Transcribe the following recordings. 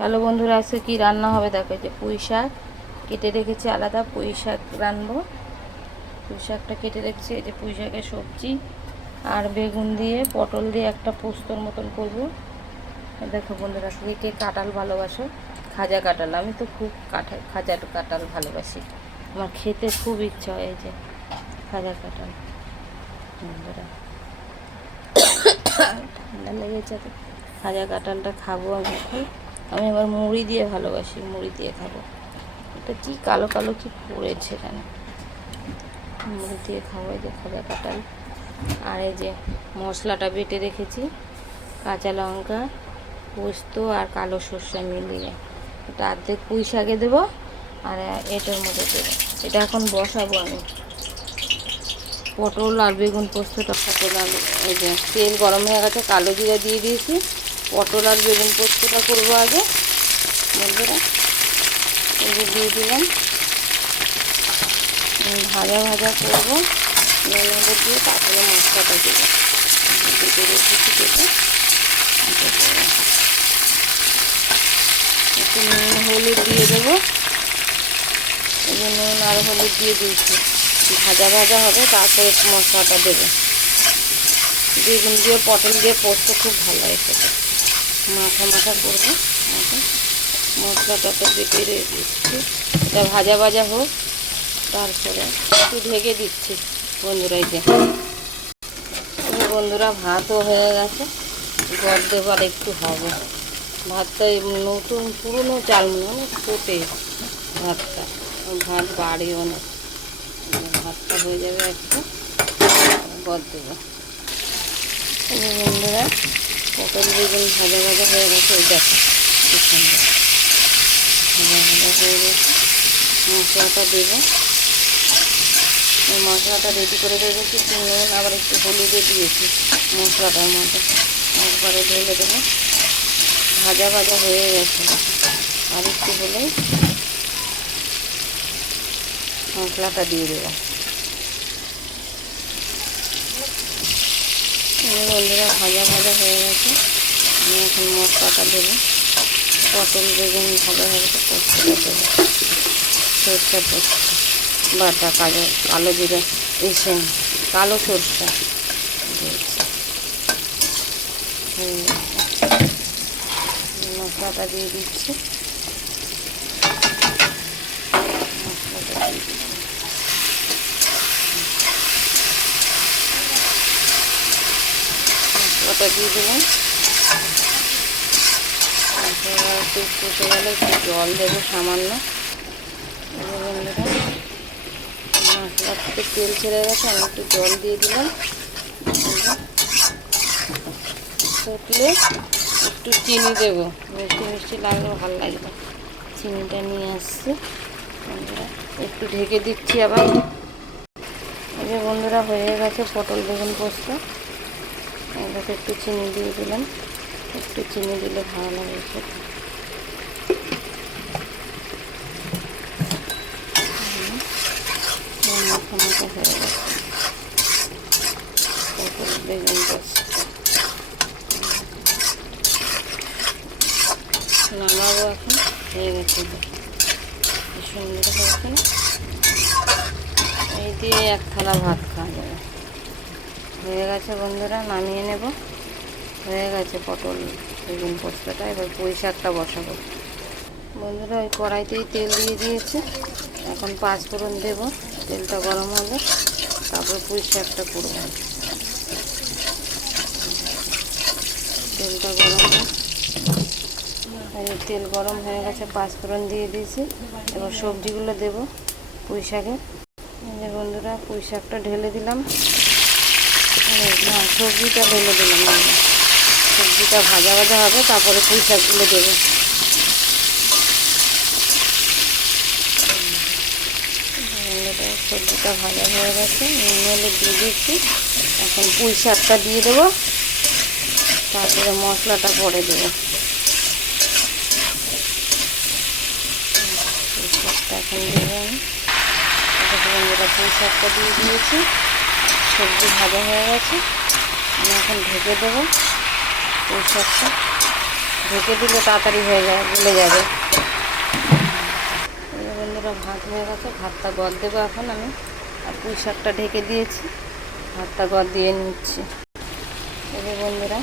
Hello বন্ধুরা, আজকে কি রান্না হবে দেখো। যে পুঁই শাক কেটে রেখেছি, আলাদা পুঁই শাক রানবো। পুঁই শাকটা কেটে রেখেছি, এই যে পুঁই শাকের সবজি আর বেগুন দিয়ে পটল দিয়ে একটা পোস্তর মতন করবো। দেখো বন্ধুরা, কে কে কাঁঠাল ভালোবাসো, খাজা কাঁঠাল। আমি তো খুব খাজা কাঁঠাল ভালোবাসি, আমার খেতে খুব ইচ্ছা হয়। এই যে খাজা কাঁঠাল বন্ধুরা, ঠান্ডা লেগেছে তো খাজা কাঁঠালটা খাবো আমি এখন। আমি আবার মুড়ি দিয়ে ভালোবাসি, মুড়ি দিয়ে খাবো। এটা কি কালো কালো কি পড়েছে এখানে, মুড়ি দিয়ে খাবো। এই যে খাজা কাঁঠাল, আর এই যে মশলাটা বেটে রেখেছি, কাঁচা লঙ্কা, পোস্ত আর কালো সর্ষে মিলিয়ে। এটা অর্ধেক পুঁই শাকে দেবো আর এটার মধ্যে দেবো। এটা এখন বসাবো আমি। পটল আর বেগুন পোস্তটা, পটল আর এই যে তেল গরম হয়ে গেছে, কালো জিরা দিয়ে দিয়েছি। পটল আর বেগুন পোস্তটা করবো আগে বন্ধুরা। এই যে দিয়ে দিলাম, ভাজা ভাজা করবো নুন দিয়ে, তারপরে মশলাটা দেবো। দিতে রেখেছি যেটা, একটু নুন হলুদ দিয়ে দেবো। এই যে নুন আর হলুদ দিয়ে দিয়েছি, ভাজা ভাজা হবে, তারপরে মশলাটা দেবো। বেগুন দিয়ে পটল দিয়ে পোস্ত খুব ভালো লাগে খেতে, মাখা মাখা করবো। মশলাটা তো বেটে দিচ্ছি, এটা ভাজা ভাজা হোক, তারপরে একটু ঢেকে দিচ্ছি বন্ধুরা। এই যে বন্ধুরা, ভাতও হয়ে গেছে, গড় দেবার একটু হবে। ভাতটা নতুন পুরনো চাল অনেক ফোটে ভাতটা, ভাত বাড়ে অনেক। ভাতটা হয়ে যাবে একটা, গড় দেবো। বন্ধুরা, পটল বেগুন ভাজা ভাজা হয়ে গেছে, ওই দেখো ভাজা ভাজা হয়ে গেছে। মশলাটা দেবো, এই মশলাটা রেডি করে রেখেছি, নুন আবার একটু হলুদে দিয়েছি মশলাটার মধ্যে, একবারে ঢেলে দেবো। ভাজা ভাজা হয়ে গেছে, আর একটু হলেই মশলাটা দিয়ে দেবো। বন্ধুরা, ভাজা ভাজা হয়ে গেছে, আমি এখন মশলাটা দেবো। পটল বেগুন ভাজা ভাজা পোস্তটা দেবো, সরষে পোস্ত বাটা, কালো জিরে এসে কালো সরষে দিয়েছি। মশলাটা দিয়ে দিচ্ছি, মশলাটা দিয়ে দিচ্ছি। মশলাটা দিয়ে দিলাম, একটু ফুটে গেলে একটু জল দেবো সামান্য। বন্ধুরা, মশলা থেকে তেল ছেড়ে গেছে, আমি একটু জল দিয়ে দিলাম। ফুটলে একটু চিনি দেবো, মিষ্টি মিষ্টি লাগলে ভালো লাগবে। চিনিটা নিয়ে আসছি বন্ধুরা, একটু ঢেকে দিচ্ছি আবার। এই যে বন্ধুরা, হয়ে গেছে পটল বেগুন পোস্ত। এটাকে একটু চিনি দিয়ে দিলাম, একটু চিনি দিলে ভালো লাগে খেতে। মাখা মাখা হয়ে গেছে পটল বেগুন পোস্ত। নামাবো এখন, হয়ে গেছে, কি সুন্দর হয়েছে না? এই দিয়ে এক থালা ভাত খাওয়া যাবে। হয়ে গেছে বন্ধুরা, নামিয়ে নেব। হয়ে গেছে পটল বেগুন পোস্তটা। এবার পুঁই শাকটা বসাবো বন্ধুরা। ওই কড়াইতেই তেল দিয়ে দিয়েছে, এখন পাঁচফোড়ন দেবো। তেলটা গরম হবে, তারপর পুঁই শাকটা করব। তেলটা গরম হয়, তেল গরম হয়ে গেছে, পাঁচফোড়ন দিয়ে দিয়েছি। এবার সবজিগুলো দেবো পুঁই শাকে। এই যে বন্ধুরা, পুঁই শাকটা ঢেলে দিলাম, না সবজিটা ঢেলে দিলাম। সবজিটা ভাজা ভাজা হবে, তারপরে পুঁই শাকগুলো দেবো। সবজিটা ভাজা হয়ে গেছে, নুন দিয়ে দিচ্ছি। এখন পুঁই শাকটা দিয়ে দেবো, তারপরে মশলাটা পরে দেবো। পুঁই শাকটা এখন দেবো আমি। বন্ধুরা, পুঁই শাকটা দিয়ে দিয়েছি, সবজি ভাজা হয়ে গেছে। আমি এখন ঢেকে দেবো পুঁই শাকটা ঢেকে দিলে তাড়াতাড়ি হয়ে যায়, গলে যাবে। এই যে বন্ধুরা ভাত হয়ে গেছে, ভাতটা গদ দেবো এখন আমি। আর পুঁই শাকটা ঢেকে দিয়েছি, ভাতটা গদ দিয়ে নিচ্ছি। এই যে বন্ধুরা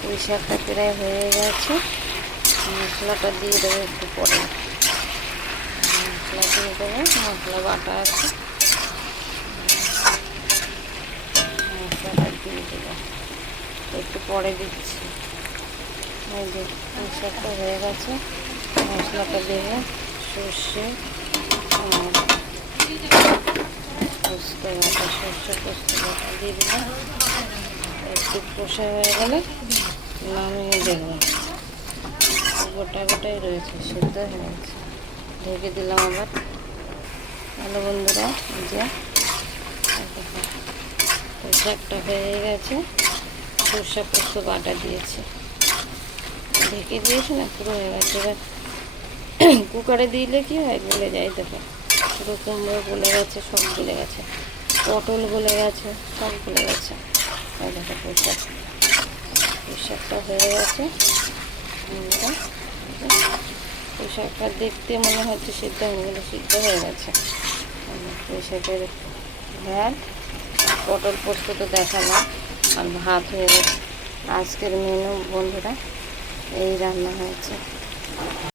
পুঁই শাকটা প্রায় হয়ে গেছে। মশলাটা দিয়ে দেবো একটু পরে, মশলা দিয়ে দেবো, মশলা বাটা আছে, মশলাটা দিয়ে দেবো একটু পরে দিচ্ছি। এই যে পুঁই শাকটা হয়ে গেছে, মশলাটা দেবো, সর্ষে পোস্ত বাটা, সর্ষে পোস্ত বাটা দিয়ে দেবো। একটু কষা হয়ে গেলে নামিয়ে দেবো। গোটা গোটাই রয়েছে, সেদ্ধ হয়ে গেছে, ঢেকে দিলাম আবার। ভালো বন্ধুরা, এই যে শাকটা হয়ে গেছে, সর্ষে পোস্ত বাটা দিয়েছি, ঢেকে দিয়েছি না, পুরো হয়ে গেছে। এবার কুকারে দিলে কি হয়, গলে যায়। দেখো পুরো কুমড়ো গলে গেছে, সব গলে গেছে, পটল গলে গেছে, সব গলে গেছে। এই দেখো পুঁই শাকটা হয়ে গেছে। পুঁই শাকটা দেখতে মনে হচ্ছে সিদ্ধ হয়ে গেলে, সিদ্ধ হয়ে গেছে। পুঁই শাকের ভাত, পটল পোস্ত তো দেখালাম, আর ভাত হয়ে গেছে। আজকের মেনু বন্ধুরা এই রান্না হয়েছে।